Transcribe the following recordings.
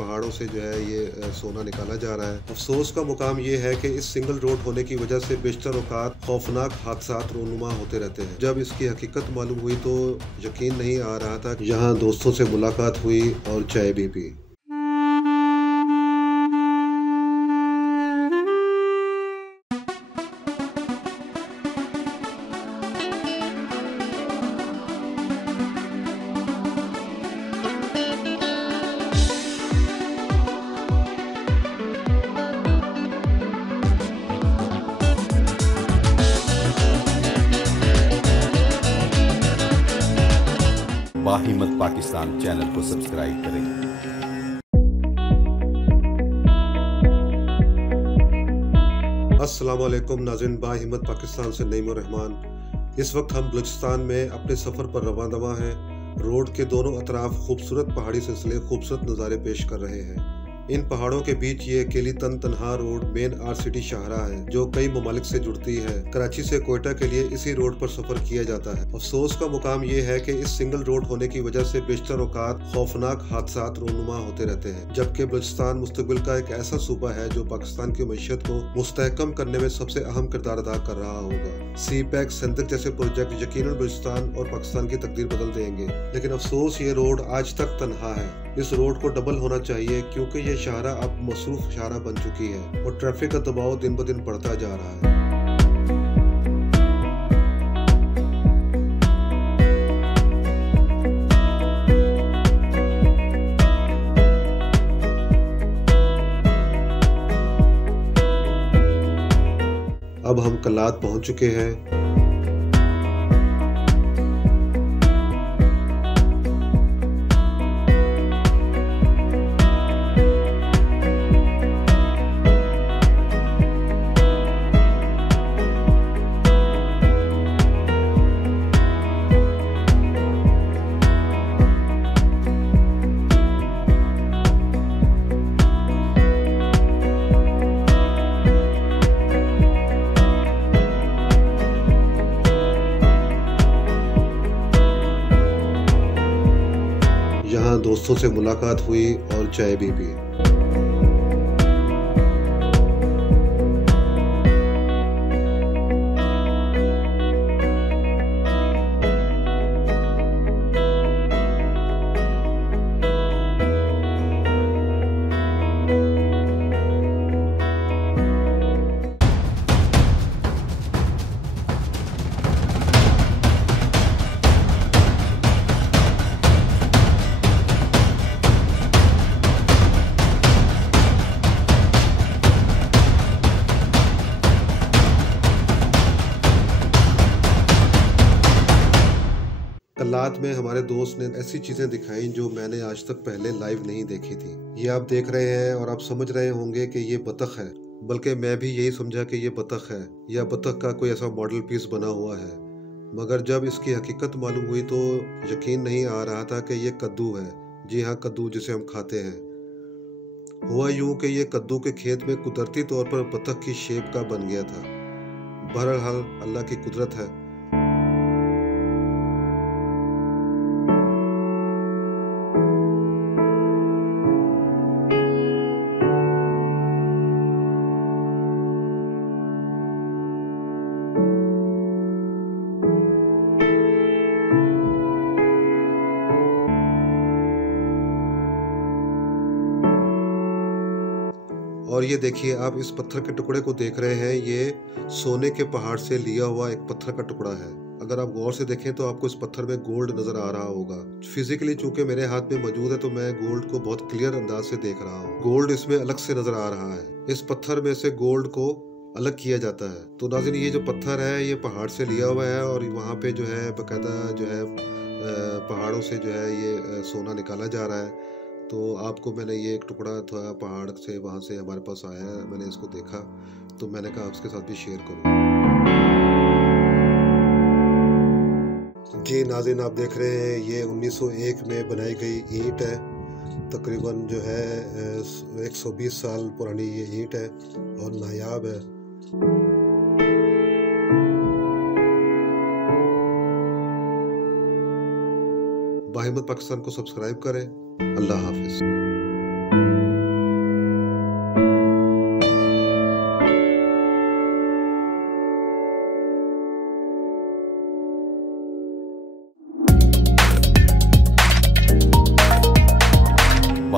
पहाड़ों से जो है ये सोना निकाला जा रहा है। अफसोस का मुकाम ये है कि इस सिंगल रोड होने की वजह से बेशतर औकात खौफनाक हादसात रोनुमा होते रहते हैं। जब इसकी हकीकत मालूम हुई तो यकीन नहीं आ रहा था। यहाँ दोस्तों से मुलाकात हुई और चाय भी पी। बाहिम्मत पाकिस्तान चैनल को सब्सक्राइब करें। अस्सलाम वालेकुम नाज़रीन, बाहिम्मत पाकिस्तान से नईम रहमान। इस वक्त हम बलूचिस्तान में अपने सफ़र पर रवाना हैं। रोड के दोनों अतराफ खूबसूरत पहाड़ी सिलसिले खूबसूरत नज़ारे पेश कर रहे हैं। इन पहाड़ों के बीच ये अकेली तनहा रोड मेन आर-सिटी शाहराह है जो कई ममालिक से जुड़ती है। कराची से कोयटा के लिए इसी रोड पर सफर किया जाता है। अफसोस का मुकाम ये है कि इस सिंगल रोड होने की वजह से बेशतर औकात खौफनाक हादसात रोनुमा होते रहते हैं। जबकि बलूचिस्तान मुस्तकबिल का एक ऐसा सूबा है जो पाकिस्तान की मईशत को मुस्तहकम करने में सबसे अहम किरदार अदा कर रहा होगा। सी पैक संदक जैसे प्रोजेक्ट यकीनन बलूचिस्तान और पाकिस्तान की तकदीर बदल देंगे, लेकिन अफसोस ये रोड आज तक तनहा है। इस रोड को डबल होना चाहिए क्योंकि ये शाहराह अब मसरूफ शाहराह बन चुकी है और ट्रैफिक का दबाव दिन ब दिन बढ़ता जा रहा है। अब हम कलात पहुंच चुके हैं। यहाँ दोस्तों से मुलाकात हुई और चाय भी पी। कलात में हमारे दोस्त ने ऐसी चीजें दिखाई जो मैंने आज तक पहले लाइव नहीं देखी थी। ये आप देख रहे हैं और आप समझ रहे होंगे कि ये बतख है, बल्कि मैं भी यही समझा कि ये बतख है या बतख का कोई ऐसा मॉडल पीस बना हुआ है। मगर जब इसकी हकीकत मालूम हुई तो यकीन नहीं आ रहा था कि ये कद्दू है। जी हाँ, कद्दू जिसे हम खाते हैं। हुआ यूं कि ये कद्दू के खेत में कुदरती तौर पर बतख की शेप का बन गया था। बहरहाल अल्लाह की कुदरत है। और ये देखिए, आप इस पत्थर के टुकड़े को देख रहे हैं, ये सोने के पहाड़ से लिया हुआ एक पत्थर का टुकड़ा है। अगर आप गौर से देखें तो आपको इस पत्थर में गोल्ड नजर आ रहा होगा। फिजिकली चूंकि मेरे हाथ में मौजूद है तो मैं गोल्ड को बहुत क्लियर अंदाज से देख रहा हूँ। गोल्ड इसमें अलग से नजर आ रहा है। इस पत्थर में से गोल्ड को अलग किया जाता है। तो नाज़रीन, ये जो पत्थर है ये पहाड़ से लिया हुआ है और वहाँ पे जो है बाकायदा जो है पहाड़ों से जो है ये सोना निकाला जा रहा है। तो आपको मैंने ये एक टुकड़ा था पहाड़ से, वहाँ से हमारे पास आया है, मैंने इसको देखा तो मैंने कहा आपके साथ भी शेयर करूँ। जी नाज़रीन, आप देख रहे हैं ये 1901 में बनाई गई ईंट है। तकरीबन जो है 120 साल पुरानी ये ईंट है और नायाब है। बाहिम्मत पाकिस्तान को सब्सक्राइब करें। अल्लाह हाफिज़।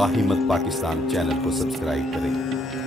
बाहिम्मत पाकिस्तान चैनल को सब्सक्राइब करें।